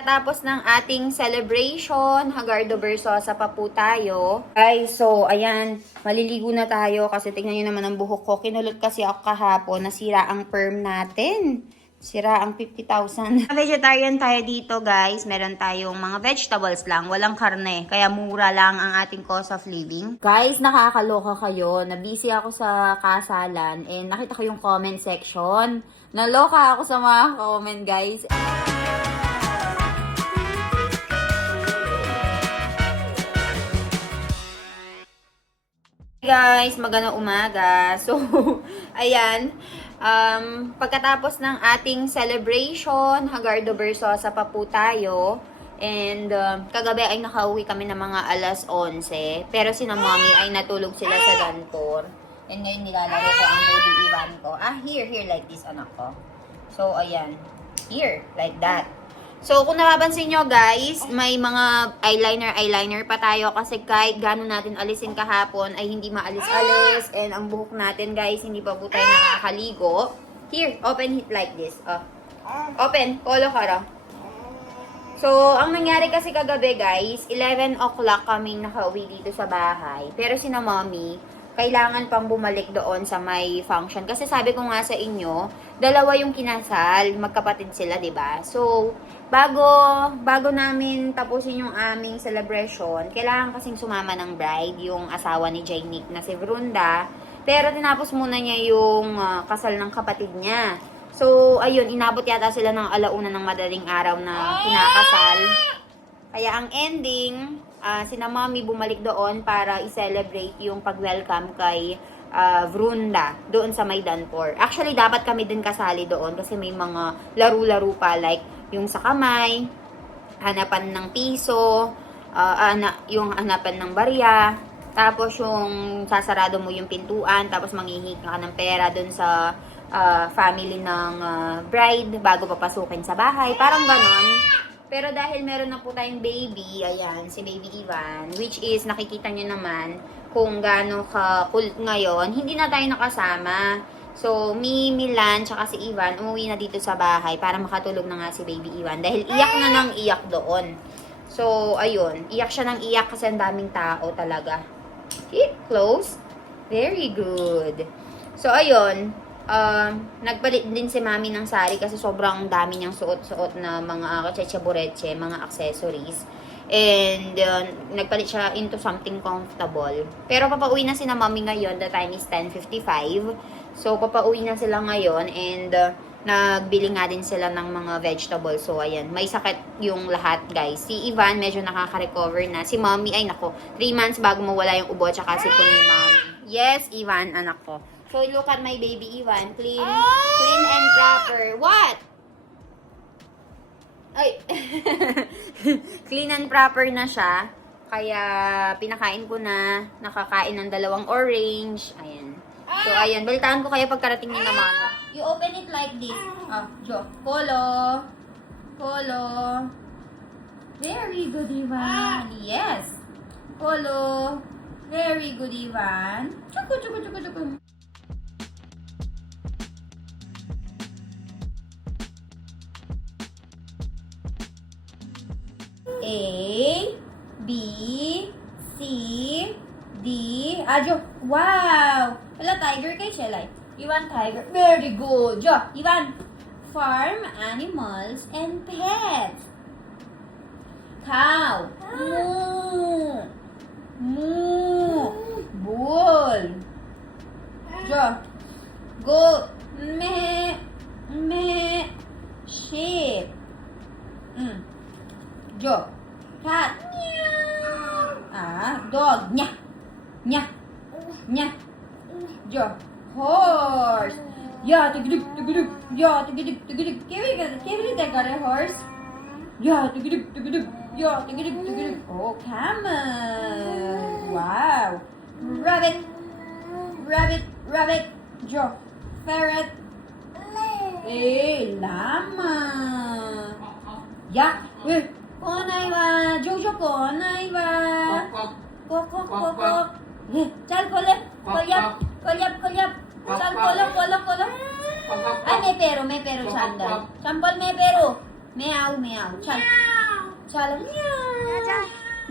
Tapos ng ating celebration, Hagardo Versosa pa po tayo. Guys, so ayan, maliligo na tayo kasi tingnan nyo naman ang buhok ko. Kinulot kasi ako kahapon, nasira ang perm natin. Sira ang 50,000. Vegetarian tayo dito guys, meron tayong mga vegetables lang, walang karne. Kaya mura lang ang ating cost of living. Guys, nakakaloka kayo. Nabusy ako sa kasalan and nakita ko yung comment section. Naloka ako sa mga comment guys. Guys, magandang umaga. So, ayan, pagkatapos ng ating celebration, Hagardo Versosa pa po tayo. And kagabi ay nakauwi kami ng mga alas 11. Pero si mommy ay natulog sila sa gantor. And ngayon nilalaro ko ang baby Ivan ko. Here, like this, anak ko. So, ayan. Here, like that. So, kung napapansin nyo guys, may mga eyeliner pa tayo kasi kahit gano'n natin alisin kahapon ay hindi maalis-alis. And ang buhok natin guys, hindi pa po tayo nakakaligo. Here, open it like this. Open, kolo kara. So, ang nangyari kasi kagabi guys, 11 o'clock kaming nakauwi dito sa bahay. Pero si mommy, kailangan pang bumalik doon sa may function. Kasi sabi ko nga sa inyo, dalawa yung kinasal, magkapatid sila, 'di ba? So, bago namin tapusin yung aming celebration, kailangan kasing sumama ng bride, yung asawa ni Jaynick na si Brunda. Pero tinapos muna niya yung kasal ng kapatid niya. So, ayun, inabot yata sila ng alauna ng madaling araw na kinakasal. Kaya ang ending, sina mommy bumalik doon para i-celebrate yung pag-welcome kay Brunda doon sa may Danpor. Actually, dapat kami din kasali doon kasi may mga laro-laro pa like yung sa kamay, hanapan ng piso, yung hanapan ng barya, tapos yung sasarado mo yung pintuan, tapos manghihingi ka ng pera doon sa family ng bride bago papasukin sa bahay. Parang ganon. Pero dahil meron na po tayong baby, ayan, si baby Ivan, which is nakikita nyo naman kung gaano ka-cool ngayon, hindi na tayo nakasama. So, Milan, tsaka si Ivan, umuwi na dito sa bahay para makatulog na nga si baby Ivan. Dahil iyak na nang iyak doon. So, ayun, iyak siya nang iyak kasi ang daming tao talaga. Okay, close. Very good. So, ayun, nagpalit din si mami ng sari kasi sobrang dami niyang suot-suot na mga kacheche-bureche, mga accessories. And nagpalit siya into something comfortable. Pero papauwi na si na mami ngayon. The time is 10:55. So papauwi na sila ngayon and nagbili nga din sila ng mga vegetables. So ayan, may sakit yung lahat guys. Si Ivan medyo nakaka-recover na. Si mami ay nako, 3 months bago mawala yung ubo tsaka sipon ni mami. Yes, Ivan, anak ko. So, look at my baby Ivan. Clean and proper. What? Ay. Clean and proper na siya. Kaya, pinakain ko na. Nakakain ng 2 orange. Ayan. So, ayan. Balitaan ko kaya pagkarating ni naman. You open it like this. Jo. Polo. Polo. Very good, Ivan. Yes. Polo. Very good, Ivan. Chuku, chuku, chuku, chuku. A, B, C, D. Jo. Wow! Wala tiger kay Shelay. Ivan tiger. Very good. Jo. Ivan. Farm, animals, and pets. Cow. Moo. Moo. Bull. Jo. Goat. Meh. Meh. Sheep. Jo. Cat. Meow. Dog. Nya. Nya. Nya. Jo. Horse. Yeah, tigidug, tigidug. Yeah, tigidug, tigidug. Kevin take a horse. Yeah, tigidug, tigidug. Yeah, tigidug, tigidug. Oh, camel. Wow. Rabbit. Rabbit, rabbit. Jo. Ferret. Llama. Yeah. Konaiwa, Jojo konaiwa. Kok, kok, kok, kok. Chal kolep, kolyap, kolyap, kolyap. Chal kolop, kolop, kolop. Ay, may pero, sandal. Champol, may pero. Meow, meow. Chal. Chalo.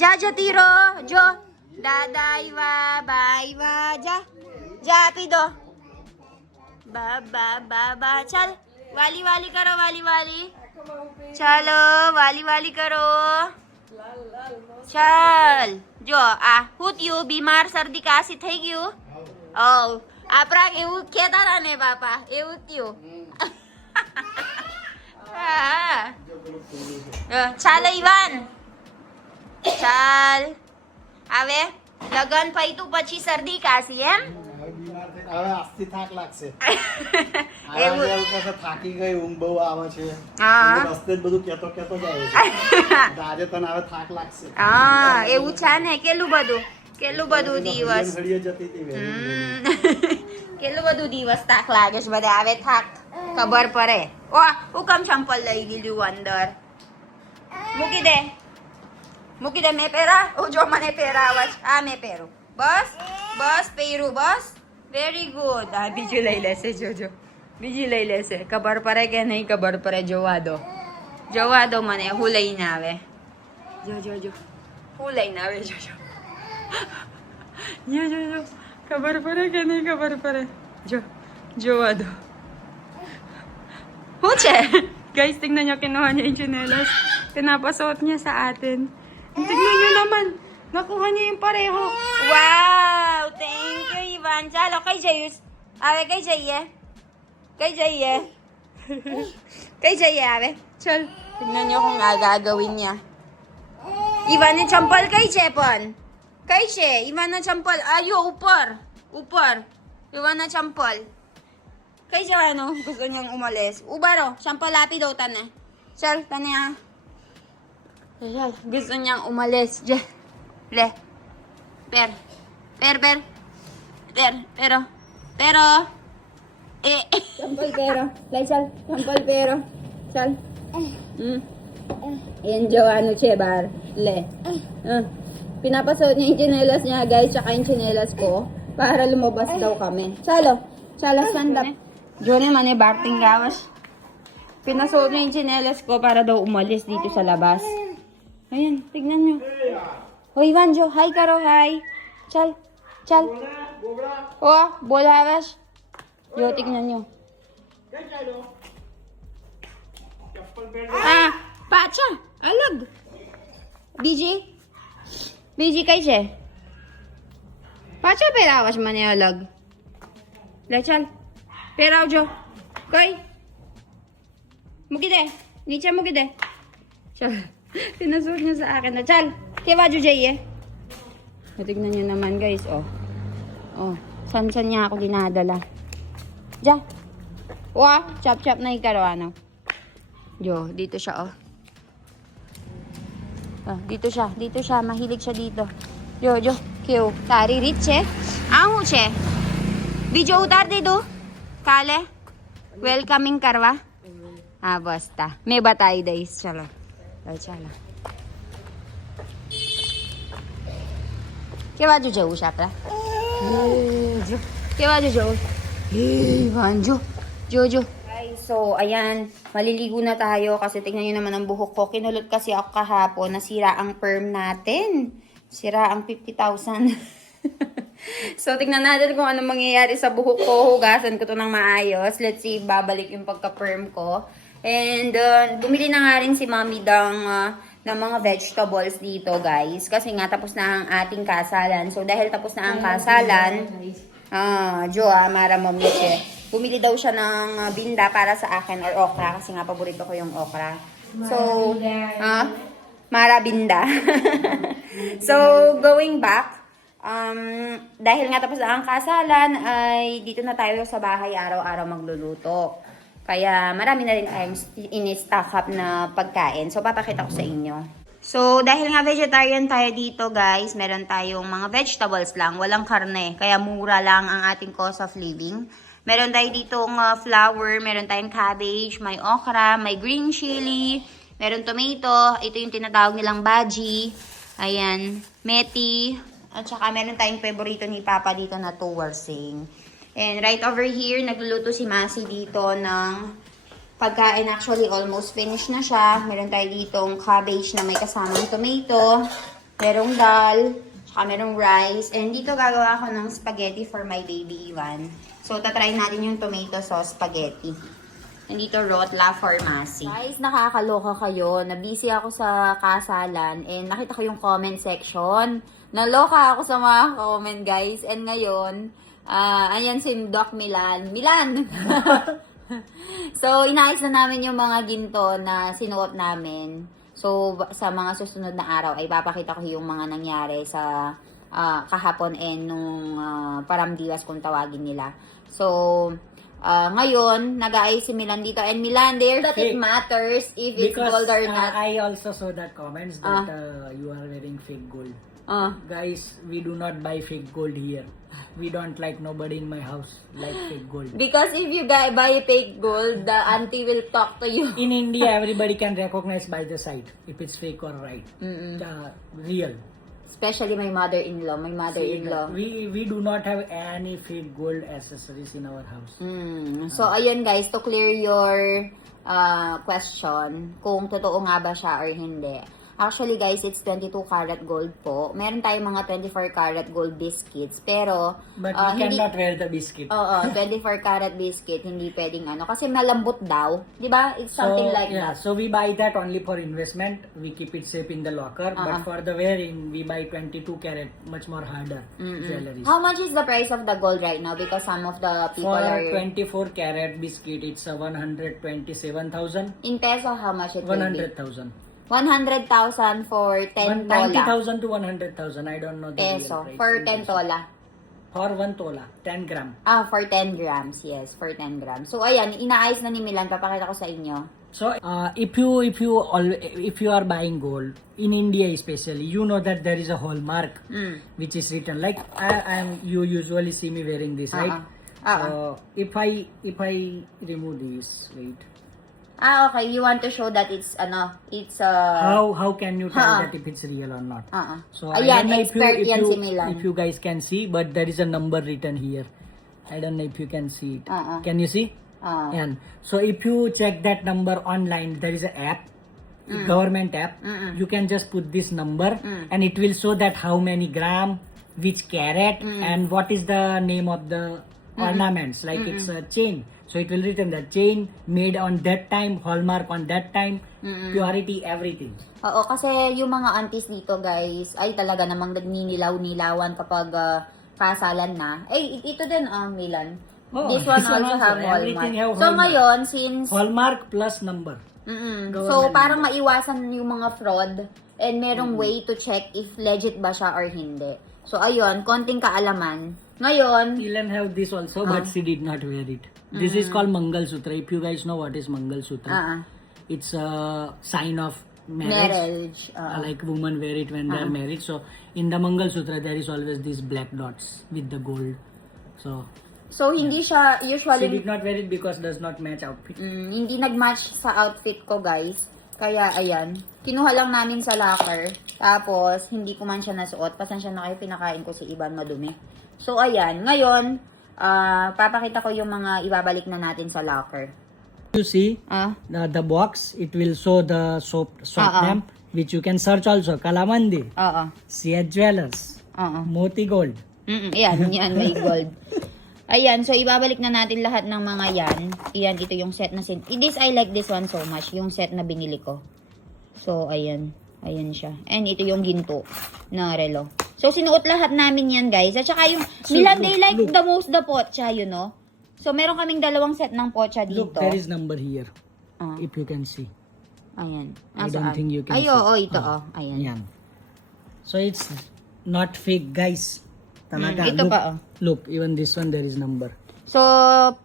Ja tiro. Jo. Daday wa. Bye wa. Ja pido. Ba. Chal. वाली करो वाली चलो वाली करो चल जो आ હું થયું બીમાર શરદી કાશી થઈ ગયું આપણા એવું કહેતા હતા ને બાપા એવું થયું ચાલો ઈવાન ચાલ આવે લગન પૈતું પછી શરદી કાશી એમ હવે આજથી થાક લાગશે થાકી ગઈ ઊંઘ બહુ આવે છે રસ્તે જ બધું કેતો જાય છે આજે તને હવે થાક લાગશે એવું છે ને કેટલું બધું દિવસ કેટલું બધું દિવસ થાક લાગે છે બધા આવે થાક ખબર પડે ઓ હું કમ ચંપલ લઈ લીધું અંદર મૂકી દે મેં પહેરા જો મને પહેરાવે છે આ મેં પહેરું બસ પહેરું બસ વેરી ગુડ આ બીજું લઈ લેશે જોજો બીજી લઈ લેશે ખબર પડે કે નહીં ખબર પડે જોવા દો મને હું લઈને આવે જો હું લઈને આવે જોજો જો ખબર પડે કે નહીં ખબર પડે jowa do. Huche! Guys, tingnan nyo, kinuha niya yung tsinelas. Pinapasuot niya sa atin. Tingnan nyo naman. Nakuha niya yung pareho. Wow! Thank you, Ivan. Chalo, kay Jayus. Ave, kay Jaye. Kay Jaye. Kay Jaye, ave. Chal. Tingnan nyo kung gagawin niya. Ivan na champal kay Chepon. Kay Che, Ivan na champal. Ayo, upar. Upar. Ivan na champal. Kay ano, gusto niyang umalis. Ubaro, champal lapi daw tane. Chal, tane ha. Chal, gusto niyang umalis. Je. Le. Per. Pero. Champal pero. Lai, chal. Champal pero. Chal. Ayan, ano, Chebar. Le. Pinapasuot niya yung tsinelas niya, guys, tsaka yung tsinelas ko para lumabas daw kami. Chalo, stand up. Diyo naman barting gawas. Pinasuot niya yung tsinelas ko para daw umalis dito sa labas. Ayan, tignan niyo. Hoy, Vanjo, hi karo, hi. Chal. Oh, bolawas. Yo, tignan niyo. Pacha, alag. બીજી કઈ છે પાછા પહેરાવશ મને અલગ લે ચાલ પહેરાવજો કઈ મૂકી દે નીચે મૂકી દે ચાલ pinasuot niya sa akin na ચાલ કે બાજુ જઈએ tignan niyo naman guys saan niya ako dinadala ja chap na ikaro ano yo dito siya dito siya. Mahilig siya dito. Jo, क्यों? तारी रीत છે? આવું છે? બીજો ઉતાર દે દો. કાલે વેલકમિંગ કરવા. હા બસ તા. મેં બતાવી દઈશ. ચલો. ચાલો. કે બાજુ જવું છે આપણે? કે બાજુ જવું? વાંજો. જો. So, ayan, maliligo na tayo kasi tingnan nyo naman ang buhok ko. Kinulot kasi ako kahapon, nasira ang perm natin. Sira ang 50,000. So, tingnan natin kung ano mangyayari sa buhok ko. Hugasan ko to ng maayos. Let's see, babalik yung pagka-perm ko. And, bumili na nga rin si Mami ng mga vegetables dito, guys. Kasi nga, tapos na ang ating kasalan. So, dahil tapos na ang kasalan, Mara Momiche. Bumili daw siya ng binda para sa akin or okra kasi nga paborito ko yung okra. So, Mara binda. So, going back, dahil nga tapos na ang kasalan, ay dito na tayo sa bahay araw-araw magluluto. Kaya marami na rin tayong in-stock up na pagkain. So, papakita ko sa inyo. So, dahil nga vegetarian tayo dito, guys, meron tayong mga vegetables lang, walang karne. Kaya mura lang ang ating cost of living. Meron tayo ditong flour, meron tayong cabbage, may okra, may green chili, meron tomato, ito yung tinatawag nilang baji, ayan, meti, at saka meron tayong favorito ni Papa dito na tuwarsing. And right over here, nagluluto si Masi dito ng pagkain. Actually, almost finished na siya. Meron tayo ditong cabbage na may kasamang tomato. Merong dal. Tsaka merong rice. And dito gagawa ako ng spaghetti for my baby Iwan. So, tatry natin yung tomato sauce spaghetti. Nandito rotla formasi. Guys, nakakaloka kayo. Nabusy ako sa kasalan and nakita ko yung comment section. Naloka ako sa mga comment, guys. And ngayon, ayan si Doc Milan. Milan! So, inayos na namin yung mga ginto na sinuot namin. So, sa mga susunod na araw ay papakita ko yung mga nangyari sa kahapon and nung paramdiwas kung tawagin nila. So, ngayon, nag-aayos si Milan dito. And Milan, there that it matters if it's gold or not. I also saw the comments that you are wearing fake gold. Guys, we do not buy fake gold here. We don't like nobody in my house like fake gold. Because if you buy fake gold, the auntie will talk to you. In India, everybody can recognize by the sight if it's fake or right. Real. Especially my mother-in-law. My mother-in-law. We do not have any fake gold accessories in our house. So, ayun guys, to clear your question, kung totoo nga ba siya or hindi. Actually guys, it's 22 karat gold po. Meron tayong mga 24 karat gold biscuits. Pero, But we cannot wear the biscuit. Oo, 24 karat biscuit, hindi pwedeng kasi malambot daw. Di ba? It's something like that. So we buy that only for investment. We keep it safe in the locker. But for the wearing, we buy 22 karat, much more harder jewelry. How much is the price of the gold right now? Because some of the people For are... 24 karat biscuit, it's 127,000. In peso, how much it will be? 100,000. 100,000 for 10 tola. 90,000 to 100,000. I don't know the Peso. real price. For 10 tola. For 1 tola, 10 gram. For 10 grams. Yes, for 10 grams. So, ayan, inaayos na ni Milan. Papakita ko sa inyo. So, if you are buying gold in India especially, you know that there is a hallmark which is written. Like you usually see me wearing this, right? So if I remove this, wait. Okay. You want to show that it's How can you tell that if it's real or not? So Ayan, I don't know expert yan si Milan. if you guys can see, but there is a number written here. I don't know if you can see it. Can you see? And so if you check that number online, there is an app, government app. You can just put this number and it will show that how many gram, which carat, and what is the name of the ornaments. Like it's a chain. So it will written that chain made on that time, hallmark on that time, purity, everything. Oo, kasi yung mga aunties dito, guys, ay talaga namang nagninilaw-nilawan kapag kasalan na. Ito din, Milan. This one also have everything hallmark. have So hallmark. ngayon, since... Hallmark plus number. So, parang maiwasan yung mga fraud and merong way to check if legit ba siya or hindi. So, ayun, konting kaalaman. Ngayon... Ilan have this also, but she did not wear it. This is called Mangal Sutra. If you guys know what is Mangal Sutra, it's a sign of marriage. Like women wear it when they are married. So in the Mangal Sutra, there is always these black dots with the gold. So hindi siya usually... she did not wear it because does not match outfit. Hindi nag-match sa outfit ko, guys. Kaya, ayan. Kinuha lang namin sa locker. Tapos, hindi ko man siya nasuot. Pasensya na kayo, pinakain ko si Ivan madumi. So, ayan. Ngayon, papakita ko yung mga ibabalik na natin sa locker. You see the box, it will show the shop name, which you can search also. Kalamandi, Siet Jewelers, Moti Gold. Yan, may gold. Ayan, so ibabalik na natin lahat ng mga yan. Iyan, ito yung set na I like this one so much, yung set na binili ko. So, ayan. Ayan siya. And ito yung ginto na relo. So, sinuot lahat namin yan, guys. At saka yung, Milan, they like the most the pocha, you know. So, meron kaming dalawang set ng pocha dito. Look, there is number here. If you can see. Ayan. I don't think you can see. Ito, Ayan. Yan. So, it's not fake, guys. Talaga. Ito look, pa, Look, even this one, there is number. So,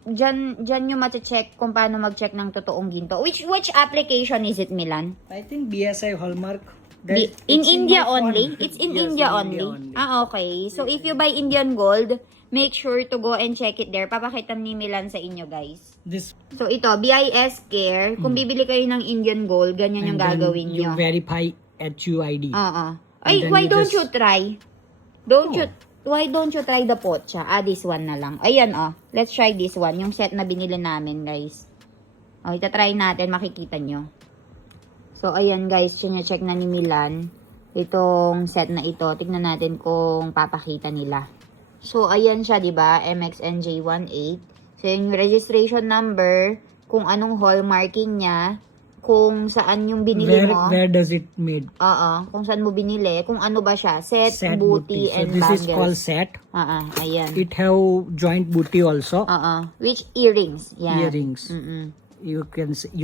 dyan nyo check kung paano mag-check ng totoong ginto. Which application is it, Milan? I think BSI Hallmark. In India only? It's in India only? Okay. So, if you buy Indian gold, make sure to go and check it there. Papakita ni Milan sa inyo, guys. So, ito, BIS Care. Kung bibili kayo ng Indian gold, ganyan yung gagawin nyo. You verify HUID. Ay, why don't you try? Why don't you try the pocha? This one na lang. Ayan, Let's try this one. Yung set na binili namin, guys. O, itatry natin, makikita nyo. So, ayan guys, check na ni Milan itong set na ito. Tignan natin kung papakita nila. So, ayan siya, di ba? MXNJ18. So, yung registration number, kung anong hallmarking niya, kung saan yung binili mo. Where does it made? Oo, kung saan mo binili, kung ano ba siya, set, Set booty, So and this bangles. is called set. Ayan. It have joint booty also. Which earrings? Yan. Earrings. Mm-mm. You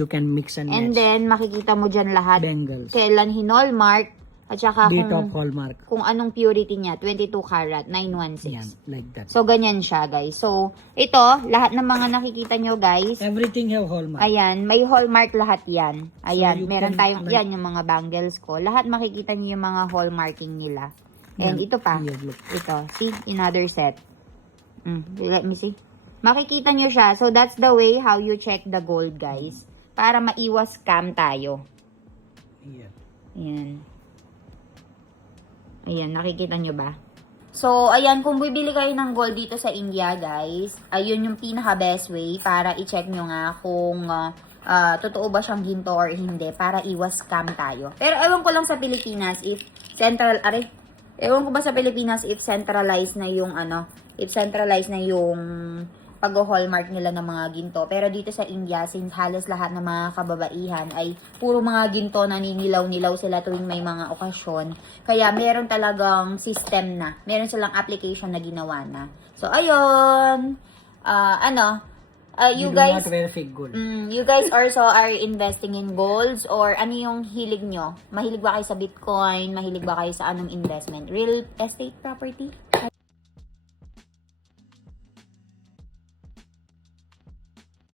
can mix and And match. then, makikita mo dyan lahat. Bangles. Kailan hinallmark, at saka Date of kung, hallmark. kung anong purity niya, 22 karat, 916. Yan, like that. So, ganyan siya, guys. So, ito, lahat ng mga nakikita nyo, guys, Everything have hallmark. ayan, may hallmark lahat yan. Ayan, So, you meron can, tayong, like- yan yung mga bangles ko. Lahat makikita nyo yung mga hallmarking nila. And Yan. ito pa, Here, look. ito, see, another set. Let me see. Makikita nyo siya. So, that's the way how you check the gold, guys. Para maiwas scam tayo. Here. Ayan. Ayan, nakikita nyo ba? So, ayan, kung bibili kayo ng gold dito sa India, guys, ayun yung pinaka-best way para i-check nyo nga kung totoo ba siyang ginto or hindi para iwas scam tayo. Pero ewan ko lang sa Pilipinas if ewan ko ba sa Pilipinas if centralized na yung pag-hallmark nila ng mga ginto. Pero dito sa India, since halos lahat ng mga kababaihan ay puro mga ginto na ninilaw-nilaw sila tuwing may mga okasyon. Kaya meron talagang system na. Meron silang application na ginawa na. So, ayun. You do guys, not wear fake gold. you guys also are investing in golds or ano yung hilig nyo? Mahilig ba kayo sa Bitcoin? Mahilig ba kayo sa anong investment? Real estate property?